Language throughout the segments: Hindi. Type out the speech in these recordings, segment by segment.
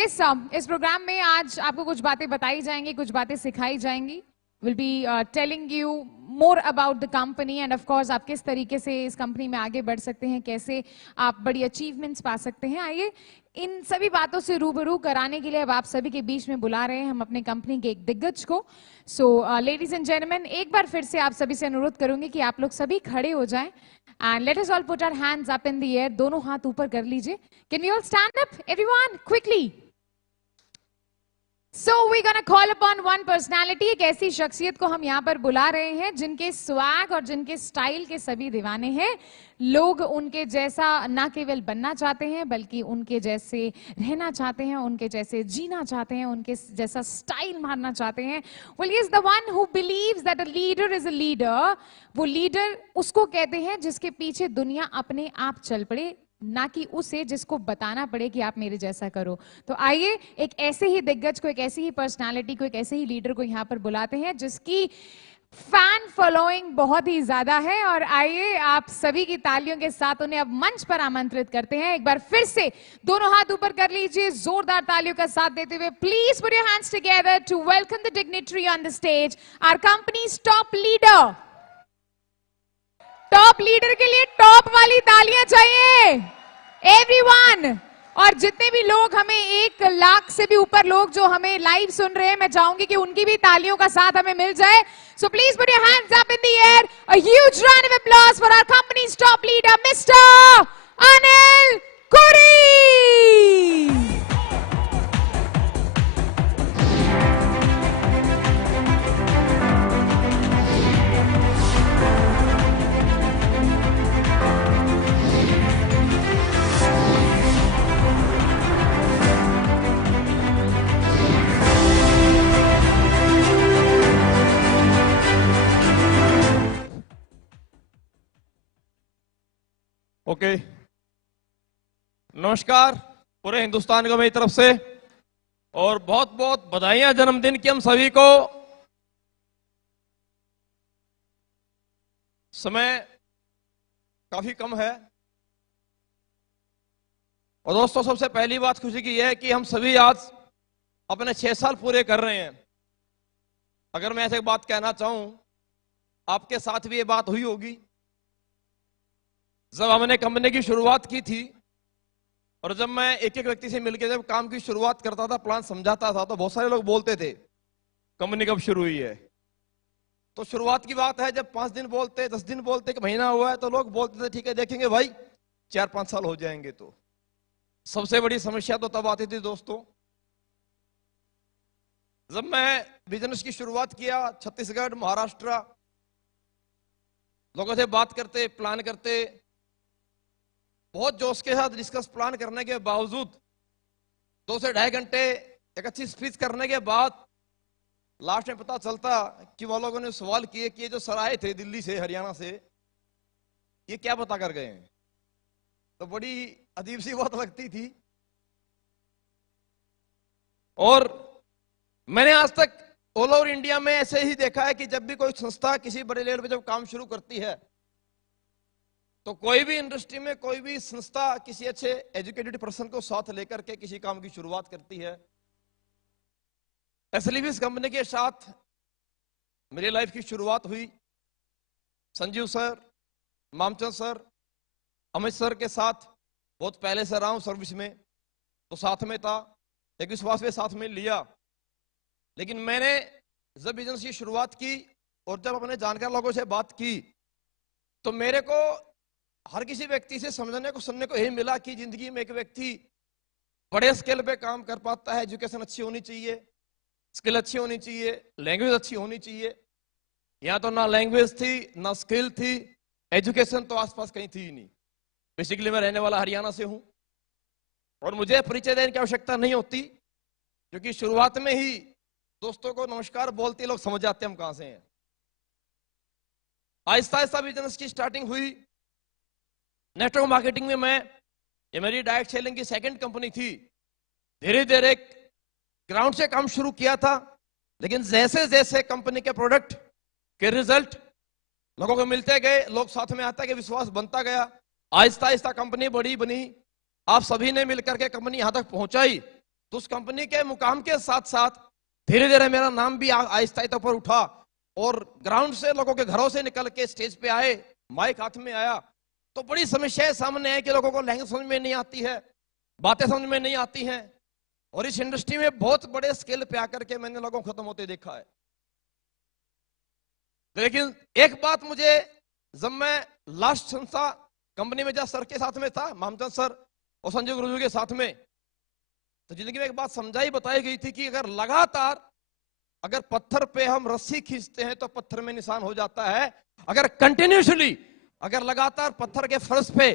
इस प्रोग्राम में आज आपको कुछ बातें बताई जाएंगी, कुछ बातें सिखाई जाएंगी. Will be telling you more about the company end of course आप किस तरीके से इस कंपनी में आगे बढ़ सकते हैं, कैसे आप बड़ी अचीवमेंट्स पा सकते हैं. आइए इन सभी बातों से रूबरू कराने के लिए अब आप सभी के बीच में बुला रहे हैं हम अपने कंपनी के एक दिग्गज को. सो लेडीज एंड जेंटलमैन, एक बार फिर से आप सभी से अनुरोध करूंगी कि आप लोग सभी खड़े हो जाएं and let us all put our hands up in the air. दोनों हाथ ऊपर कर लीजिए. Can we all stand up everyone quickly. So we're gonna call upon one personality. एक ऐसी शख्सियत को हम यहाँ पर बुला रहे हैं जिनके स्वैग और जिनके स्टाइल के सभी दीवाने हैं. लोग उनके जैसा ना केवल बनना चाहते हैं बल्कि उनके जैसे रहना चाहते हैं, उनके जैसे जीना चाहते हैं, उनके जैसा स्टाइल मारना चाहते हैं. Well, he is the one who believes that a leader is a leader. वो लीडर उसको कहते हैं जिसके पीछे दुनिया अपने आप चल पड़े, ना कि उसे जिसको बताना पड़े कि आप मेरे जैसा करो. तो आइए एक ऐसे ही दिग्गज को, एक ऐसी ही पर्सनालिटी को, एक ऐसे ही लीडर को यहाँ पर बुलाते हैं जिसकी फैन फॉलोइंग बहुत ही ज्यादा है. और आइए आप सभी की तालियों के साथ उन्हें अब मंच पर आमंत्रित करते हैं. एक बार फिर से दोनों हाथ ऊपर कर लीजिए जोरदार तालियों का साथ देते हुए. Please put your hands together to welcome the dignitary on the stage, our company's top leader. Top leader के लिए टॉप वाली तालियां चाहिए एवरीवन. और जितने भी लोग हमें 1 लाख से भी ऊपर लोग जो हमें लाइव सुन रहे हैं, मैं चाहूंगी कि उनकी भी तालियों का साथ हमें मिल जाए. So please put your hands up in the air. A huge round of applause for our company's top leader mister Anil Kuri. Okay, नमस्कार पूरे हिंदुस्तान को मेरी तरफ से और बहुत बहुत बधाइयां जन्मदिन की हम सभी को. समय काफी कम है और दोस्तों सबसे पहली बात खुशी की यह है कि हम सभी आज अपने 6 साल पूरे कर रहे हैं. अगर मैं ऐसे एक बात कहना चाहूं, आपके साथ भी ये बात हुई होगी. जब हमने कंपनी की शुरुआत की थी और जब मैं एक एक व्यक्ति से मिलकर जब काम की शुरुआत करता था, प्लान समझाता था, तो बहुत सारे लोग बोलते थे कंपनी कब शुरू हुई है. तो शुरुआत की बात है, जब 5 दिन बोलते, 10 दिन बोलते, कि महीना हुआ है, तो लोग बोलते थे ठीक है देखेंगे भाई 4-5 साल हो जाएंगे. तो सबसे बड़ी समस्या तो तब आती थी दोस्तों जब मैं बिजनेस की शुरुआत किया. छत्तीसगढ़, महाराष्ट्र, लोगों से बात करते, प्लान करते, बहुत जोश के साथ डिस्कस प्लान करने के बावजूद 2 से 2.5 घंटे एक अच्छी स्पीच करने के बाद लास्ट में पता चलता कि वो लोगों ने सवाल किए कि ये जो सर आए थे दिल्ली से, हरियाणा से, ये क्या बता कर गए हैं. तो बड़ी अजीब सी बात लगती थी. और मैंने आज तक ऑल ओवर इंडिया में ऐसे ही देखा है कि जब भी कोई संस्था किसी बड़े लेवल पे जब काम शुरू करती है, तो कोई भी इंडस्ट्री में कोई भी संस्था किसी अच्छे एजुकेटेड पर्सन को साथ लेकर के किसी काम की शुरुआत करती है. एसएलवी कंपनी के साथ मेरी लाइफ की शुरुआत हुई. Sanjeev sir, Mamchand sir, Amit sir के साथ बहुत पहले से रहा हूं सर्विस में, तो साथ में था, एक विश्वास में साथ में लिया. लेकिन मैंने जब बिजनेस की शुरुआत की और जब अपने जानकार लोगों से बात की, तो मेरे को हर किसी व्यक्ति से समझने को, सुनने को यही मिला कि जिंदगी में एक व्यक्ति बड़े स्केल पे काम कर पाता है. एजुकेशन अच्छी होनी चाहिए, स्किल अच्छी होनी चाहिए, लैंग्वेज अच्छी होनी चाहिए. यहाँ तो ना लैंग्वेज थी, ना स्किल थी, एजुकेशन तो आसपास कहीं थी ही नहीं. बेसिकली मैं रहने वाला हरियाणा से हूं और मुझे परिचय देने की आवश्यकता नहीं होती, क्योंकि शुरुआत में ही दोस्तों को नमस्कार बोलते लोग समझ जाते हैं हम कहां से हैं. आहिस्ता आहिस्ता बिजनेस की स्टार्टिंग हुई. नेटवर्क मार्केटिंग में ये मेरी डायरेक्ट सेलिंग की 2nd कंपनी थी. धीरे धीरे ग्राउंड से काम शुरू किया था, लेकिन जैसे जैसे कंपनी के प्रोडक्ट के रिजल्ट लोगों को मिलते गए, लोग साथ में आते गए, विश्वास बनता गया. आहिस्ता आहिस्ता कंपनी बड़ी बनी. आप सभी ने मिलकर के कंपनी यहां तक पहुंचाई. तो उस कंपनी के मुकाम के साथ साथ धीरे धीरे मेरा नाम भी आहिस्ता आहिस्ता ऊपर उठा और ग्राउंड से लोगों के घरों से निकल के स्टेज पे आए, माइक हाथ में आया तो बड़ी समस्याएं सामने आई कि लोगों को लैंग्वेज समझ में नहीं आती है, बातें समझ में नहीं आती हैं, और इस इंडस्ट्री में बहुत बड़े स्केल पे आकर के मैंने लोगों को खत्म होते देखा है। लेकिन एक बात मुझे, जब मैं लास्ट संस्था कंपनी में जब सर के साथ में था, मामचंद सर और संजय गुरुजी के साथ में, तो जिंदगी में एक बात समझाई बताई गई थी कि अगर लगातार अगर पत्थर पे हम रस्सी खींचते हैं तो पत्थर में निशान हो जाता है, अगर कंटिन्यूसली अगर लगातार पत्थर के फर्श पे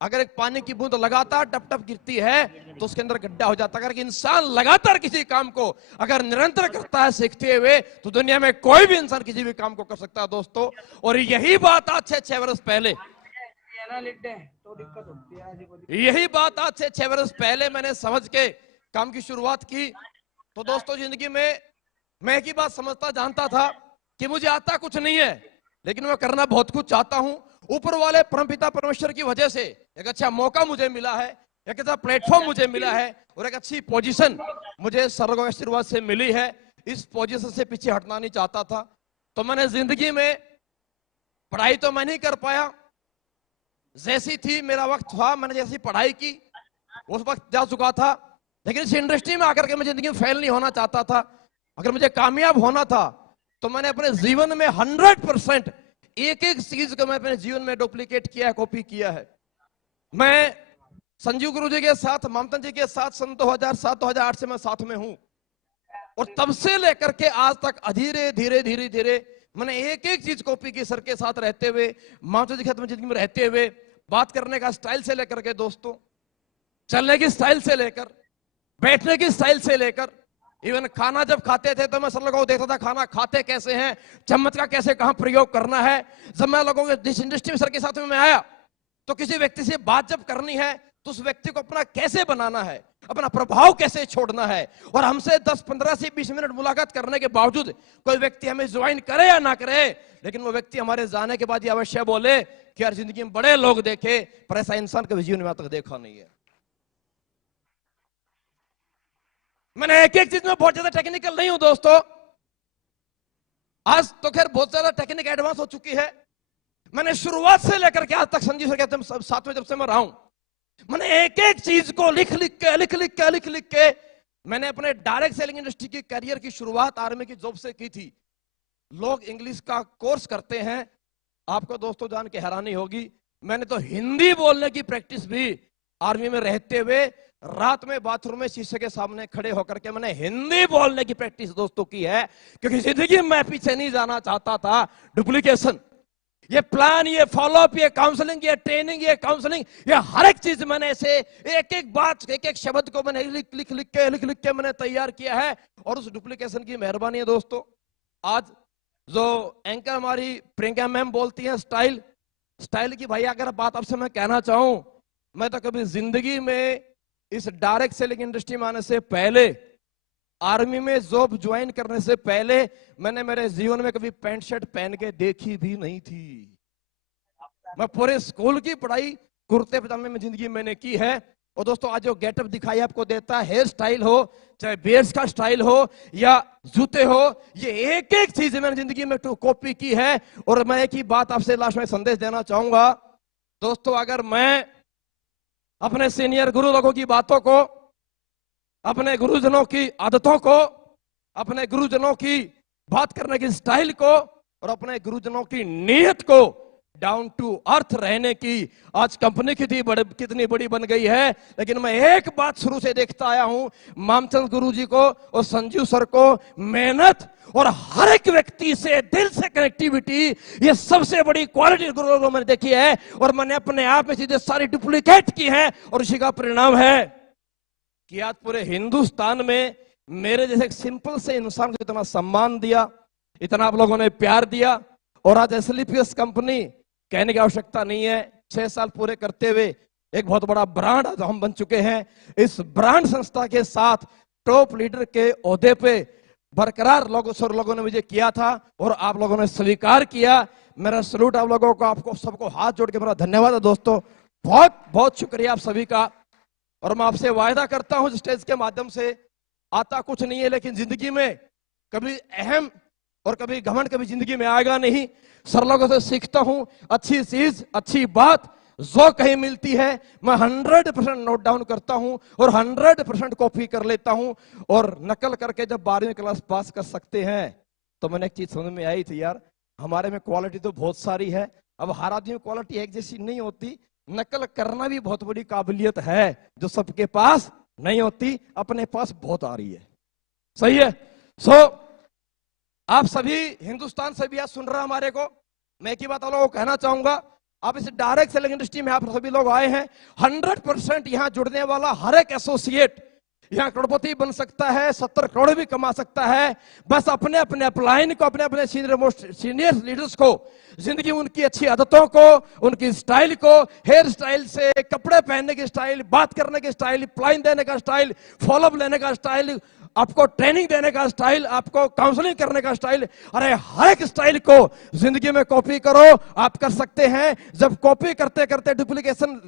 अगर एक पानी की बूंद लगातार टप टप गिरती है तो उसके अंदर गड्ढा हो जाता है। अगर इंसान लगातार किसी काम को अगर निरंतर करता है सीखते हुए, तो दुनिया में कोई भी इंसान किसी भी काम को कर सकता है दोस्तों। और यही बात आज से 6 वर्ष पहले, यही बात आज से 6 वर्ष पहले मैंने समझ के काम की शुरुआत की। तो दोस्तों जिंदगी में मैं एक ही बात समझता जानता था कि मुझे आता कुछ नहीं है, लेकिन मैं करना बहुत कुछ चाहता हूं। ऊपर वाले परमपिता परमेश्वर की वजह से एक अच्छा मौका मुझे मिला है, एक अच्छा प्लेटफॉर्म मुझे मिला है और एक अच्छी पोजीशन मुझे सर्व आशीर्वाद से मिली है। इस पोजीशन से पीछे हटना नहीं चाहता था। तो मैंने जिंदगी में पढ़ाई तो मैं नहीं कर पाया, जैसी थी मेरा वक्त था, मैंने जैसी पढ़ाई की उस वक्त जा चुका था। लेकिन इस इंडस्ट्री में आकर के मैं जिंदगी में फेल नहीं होना चाहता था। अगर मुझे कामयाब होना था तो मैंने अपने जीवन में 100% एक एक चीज को मैं अपने जीवन में डुप्लीकेट किया है, कॉपी किया है। मैं संजीव गुरु जी के साथ, मामचंद जी के साथ सन 2007-2008 से मैं साथ में हूं और तब से लेकर के आज तक धीरे धीरे धीरे धीरे मैंने एक एक चीज कॉपी की, सर के साथ रहते हुए, मामचंद जी के साथ में जिंदगी में रहते हुए, बात करने का स्टाइल से लेकर के दोस्तों, चलने की स्टाइल से लेकर, बैठने की स्टाइल से लेकर, इवन खाना जब खाते थे तो मैं सब लोगों को देखता था खाना खाते कैसे हैं, चम्मच का कैसे कहां प्रयोग करना है। जब मैं लोगों के जिस इंडस्ट्री में सर के साथ में मैं आया तो किसी व्यक्ति से बात जब करनी है तो उस व्यक्ति को अपना कैसे बनाना है, अपना प्रभाव कैसे छोड़ना है। और हमसे 10-15 से 20 मिनट मुलाकात करने के बावजूद कोई व्यक्ति हमें ज्वाइन करे या ना करे, लेकिन वो व्यक्ति हमारे जाने के बाद ये अवश्य बोले कि यार जिंदगी में बड़े लोग देखे पर ऐसा इंसान कभी जीवन में आज तक देखा नहीं है। मैंने एक एक चीज में बहुत ज्यादा टेक्निकल नहीं हूं दोस्तों, आज तो खैर बहुत ज्यादा टेक्निक एडवांस हो चुकी है। मैंने शुरुआत से लेकर के आज तक संजीव सर कहते हैं साथ में जब से मैं रहा हूं, मैंने एक एक चीज को लिख लिख के मैंने अपने डायरेक्ट सेलिंग इंडस्ट्री की करियर की शुरुआत आर्मी की जॉब से की थी। लोग इंग्लिश का कोर्स करते हैं, आपको दोस्तों जान के हैरानी होगी, मैंने तो हिंदी बोलने की प्रैक्टिस भी आर्मी में रहते हुए रात में बाथरूम में शीशे के सामने खड़े होकर के मैंने हिंदी बोलने की प्रैक्टिस दोस्तों की है। क्योंकि जिंदगी में मैं पीछे नहीं जाना चाहता था। डुप्लीकेशन, ये प्लान, ये फॉलोअप, ये काउंसलिंग, ये ट्रेनिंग, ये काउंसलिंग, ये हर एक चीज मैंने ऐसे एक एक बात, एक एक शब्द को मैंने लिख के मैंने तैयार किया है। और उस डुप्लीकेशन की मेहरबानी है दोस्तों। आज जो एंकर हमारी प्रियंका मैम बोलती है स्टाइल की, भाई अगर बात आपसे मैं कहना चाहूं, मैं तो कभी जिंदगी में इस डायरेक्ट सेलिंग इंडस्ट्री में आने से पहले, आर्मी में जॉब ज्वाइन करने से पहले, मैंने मेरे जीवन में कभी पैंट शर्ट पहन के देखी भी नहीं थी। मैं पूरे स्कूल की पढ़ाई कुर्ते पजामे में जिंदगी मैंने की है। और दोस्तों आज जो गेटअप दिखाई आपको देता है, हेयर स्टाइल हो, चाहे बेयर्स का स्टाइल हो या जूते हो, ये एक एक चीज मैंने जिंदगी में कॉपी की है। और मैं एक ही बात आपसे लास्ट में संदेश देना चाहूंगा दोस्तों, अगर मैं अपने सीनियर गुरु लोगों की बातों को, अपने गुरुजनों की आदतों को, अपने गुरुजनों की बात करने की स्टाइल को और अपने गुरुजनों की नीयत को, डाउन टू अर्थ रहने की आज कंपनी कितनी बड़ी बन गई है। लेकिन मैं एक बात शुरू से देखता आया हूं, मामचंद गुरुजी को और संजीव सर को, मेहनत और हर एक व्यक्ति से दिल से कनेक्टिविटी, ये सबसे बड़ी क्वालिटी गुरु को मैंने देखी है। और मैंने अपने आप में चीजें सारी डुप्लीकेट की है और इसी का परिणाम है कि आज पूरे हिंदुस्तान में मेरे जैसे एक सिंपल से इंसान को इतना सम्मान दिया, इतना आप लोगों ने प्यार दिया। और आज एसएलपीएस कंपनी, कहने की आवश्यकता नहीं है, 6 साल पूरे करते हुए एक बहुत बड़ा ब्रांड आज हम बन चुके हैं। इस ब्रांड संस्था के साथ टॉप लीडर के ओहदे पे बरकरार लोगों ने मुझे किया था और आप लोगों ने स्वीकार किया। मेरा सलूट आप लोगों को, आपको सबको हाथ जोड़ के मेरा धन्यवाद है दोस्तों। बहुत बहुत शुक्रिया आप सभी का। और मैं आपसे वायदा करता हूं स्टेज के माध्यम से, आता कुछ नहीं है लेकिन जिंदगी में कभी अहम और कभी घमंड कभी जिंदगी में आएगा नहीं। सर लोगों से सीखता हूं, अच्छी चीज अच्छी बात जो कहीं मिलती है मैं 100% नोट डाउन करता हूं और 100% कॉपी कर लेता हूं। और नकल करके जब 12वीं क्लास पास कर सकते हैं तो मैंने एक चीज समझ में आई थी, यार हमारे में क्वालिटी तो बहुत सारी है, अब हर आदमी में क्वालिटी एक जैसी नहीं होती, नकल करना भी बहुत बड़ी काबिलियत है जो सबके पास नहीं होती, अपने पास बहुत आ रही है। सही है। आप सभी हिंदुस्तान से भी आज सुन रहे हैं हमारे को, मैं एक ही बात आप लोगों को कहना चाहूंगा, आप इस डायरेक्ट सेलिंग इंडस्ट्री में आप सभी लोग आए हैं, 100% यहां जुड़ने वाला हर एक एसोसिएट यहां करोड़पति बन सकता है, 70 करोड़ भी कमा सकता है। बस अपने अपने अपलाइन को, अपने अपने सीनियर लीडर्स को, जिंदगी उनकी अच्छी आदतों को, उनकी स्टाइल को, हेयर स्टाइल से कपड़े पहनने की स्टाइल, बात करने की स्टाइल, अपलाइन देने का स्टाइल, फॉलोअप लेने का स्टाइल, आपको ट्रेनिंग देने का स्टाइल, आपको काउंसलिंग करने का स्टाइल, अरे हर एक स्टाइल को जिंदगी में कॉपी करो, आप कर सकते हैं। जब कॉपी करते करते डुप्लीकेशन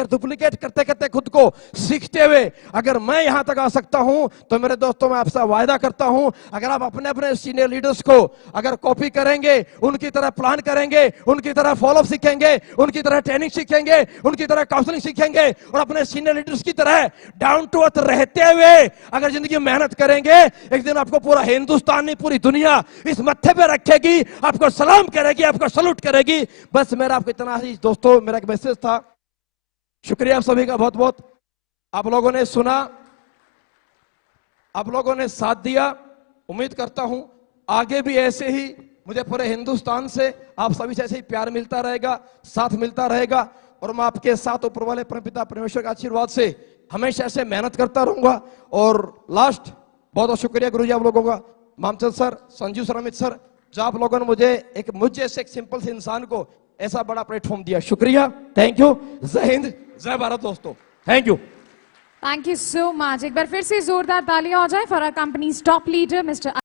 डुप्लीकेट करते करते खुद को सीखते हुए अगर मैं यहां तक आ सकता हूं तो मेरे दोस्तों मैं आपसे वायदा करता हूं, अगर आप अपने अपने सीनियर लीडर्स को अगर कॉपी करेंगे, उनकी तरह प्लान करेंगे, उनकी तरह फॉलोअप सीखेंगे, उनकी तरह ट्रेनिंग सीखेंगे, उनकी तरह काउंसलिंग सीखेंगे और अपने सीनियर लीडर्स की तरह डाउन टू अर्थ रहते हुए अगर जिंदगी मेहनत करेंगे, एक दिन आपको पूरा हिंदुस्तान नहीं पूरी दुनिया इस मत्थे पे रखेगी, आपको सलाम करेगी, आपको सलूट करेगी। बस मेरा आपको इतना ही दोस्तों, मेरा एक मैसेज था। शुक्रिया आप सभी का बहुत बहुत, आप लोगों ने सुना, आप लोगों ने साथ दिया। उम्मीद करता हूं आगे भी ऐसे ही मुझे पूरे हिंदुस्तान से आप सभी से ऐसे ही प्यार मिलता रहेगा, साथ मिलता रहेगा और मैं आपके साथ ऊपर वाले परमपिता परमेश्वर के आशीर्वाद से हमेशा ऐसे मेहनत करता रहूंगा। और लास्ट बहुत बहुत शुक्रिया गुरुजी आप लोगों का, Mamchand sir, Sanjeev sir, Amit sir, जो आप लोगों ने मुझे से एक सिंपल से इंसान को ऐसा बड़ा प्लेटफॉर्म दिया। शुक्रिया, थैंक यू, जय हिंद, जय भारत दोस्तों, thank you. Thank you so much. एक बार फिर से जोरदार तालियां हो जाए for our company's top leader mister